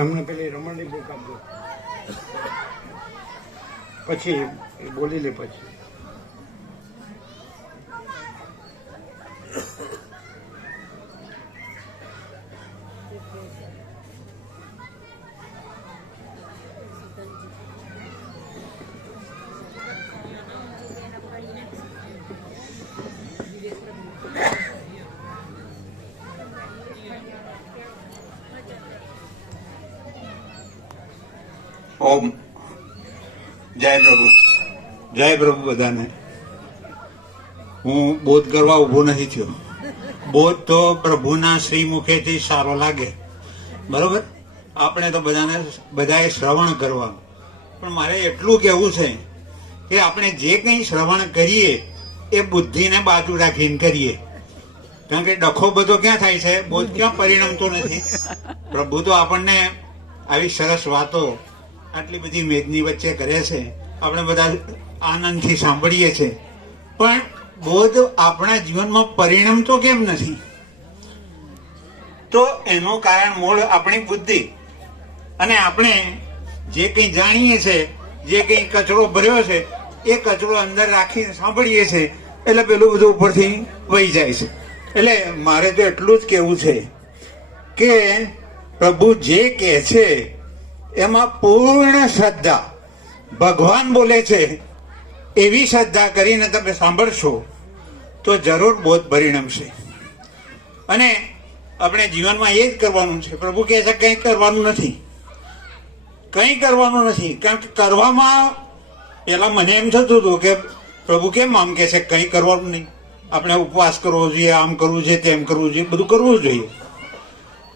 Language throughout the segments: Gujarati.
એમને પેલી રમણની બુક આપજો, પછી બોલી લે પછી. ઓમ જય પ્રભુ, જય પ્રભુ બધાને. હું બોધ કરવા ઊભો નથી થયો. બોધ તો પ્રભુના શ્રી મુખેથી સારો લાગે, બરોબર. આપણે તો બધાએ શ્રવણ કરવાનું. પણ મારે એટલું કહેવું છે કે આપણે જે કંઈ શ્રવણ કરીએ એ બુદ્ધિને બાજુ રાખીને કરીએ. કારણ કે ડખો બધો ક્યાં થાય છે, બોધ ક્યાં પરિણમતો નથી. પ્રભુ તો આપણને આવી સરસ વાતો આટલી બધી મેદની વચ્ચે કરે છે, આપણે બધા આનંદથી સાંભળીએ છીએ, પણ બોધ આપણા જીવનમાં પરિણમતો કેમ નથી? તો એનું કારણ મૂળ આપણી બુદ્ધિ. અને આપણે જે કંઈ જાણીએ છીએ, જે કંઈ કચરો ભર્યો છે, એ કચરો અંદર રાખીને સાંભળીએ છીએ, એટલે પેલું બધું ઉપરથી વહી જાય છે. એટલે મારે તો એટલું જ કહેવું છે કે પ્રભુ જે કહે છે એમાં પૂર્ણ શ્રદ્ધા, ભગવાન બોલે છે એવી શ્રદ્ધા કરીને તમે સાંભળશો તો જરૂર બોધ પરિણમશે. અને આપણે જીવનમાં એ જ કરવાનું છે. પ્રભુ કહે છે કંઈ કરવાનું નથી, કંઈ કરવાનું નથી. કારણ કે કરવામાં પેલા મને એમ થતું હતું કે પ્રભુ કેમ આમ કહે છે કંઈ કરવાનું નહીં, આપણે ઉપવાસ કરવો જોઈએ, આમ કરવું છે, તેમ કરવું જોઈએ, બધું કરવું જોઈએ.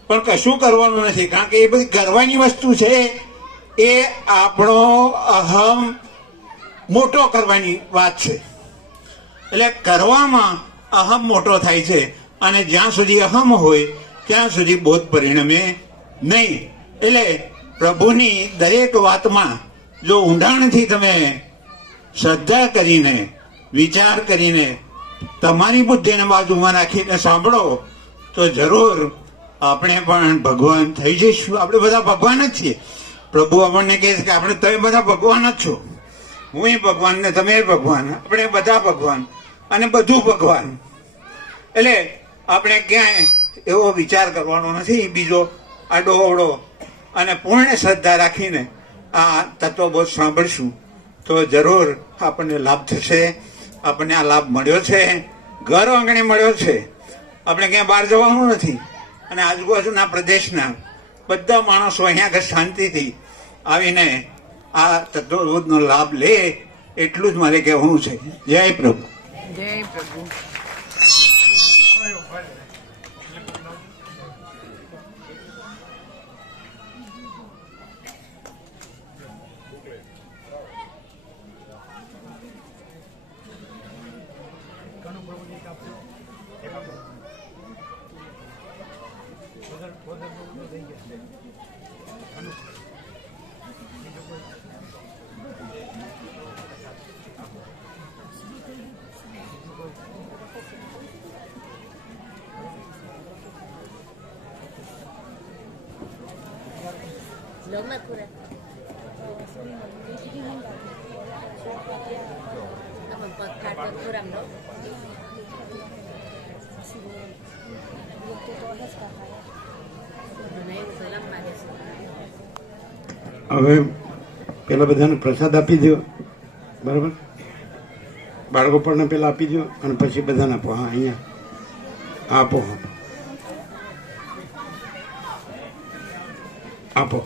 પણ કશું કરવાનું નથી. કારણ કે એ બધી કરવાની વસ્તુ છે એ આપણો અહમ મોટો કરવાની વાત છે. એટલે કરવામાં અહમ મોટો થાય છે, અને જ્યાં સુધી અહમ હોય ત્યાં સુધી બોધ પરિણમે નહીં. એટલે પ્રભુની દરેક વાતમાં જો ઊંડાણથી તમે શ્રદ્ધા કરીને, વિચાર કરીને, તમારી બુદ્ધિને બાજુમાં રાખીને સાંભળો તો જરૂર આપણે પણ ભગવાન થઈ જઈશું. આપણે બધા ભગવાન જ છીએ. પ્રભુ આપણને કહે છે કે આપણે તમે બધા ભગવાન જ છો. હું ભગવાન ને તમે ભગવાન, આપણે બધા ભગવાન અને બધું ભગવાન. એટલે આપણે ક્યાંય એવો વિચાર કરવાનો નથી બીજો આડો અવળો. અને પૂર્ણ શ્રદ્ધા રાખીને આ તત્વબોધ સાંભળશું તો જરૂર આપણને લાભ થશે. આપણને આ લાભ મળ્યો છે, ઘર આંગણે મળ્યો છે. આપણે ક્યાંય બહાર જવાનું નથી. અને આજુબાજુના પ્રદેશના બધા માણસો અહીંયા આગળ શાંતિથી આવીને આ તત્વબોધનો લાભ લે, એટલું જ મારે કહેવું છે. જય પ્રભુ, જય પ્રભુ. હવે પેલા બધાને પ્રસાદ આપી દો, બરાબર. બાળકો પણ પેલા આપી દો અને પછી બધાને આપો. હા, અહીંયા આપો આપો.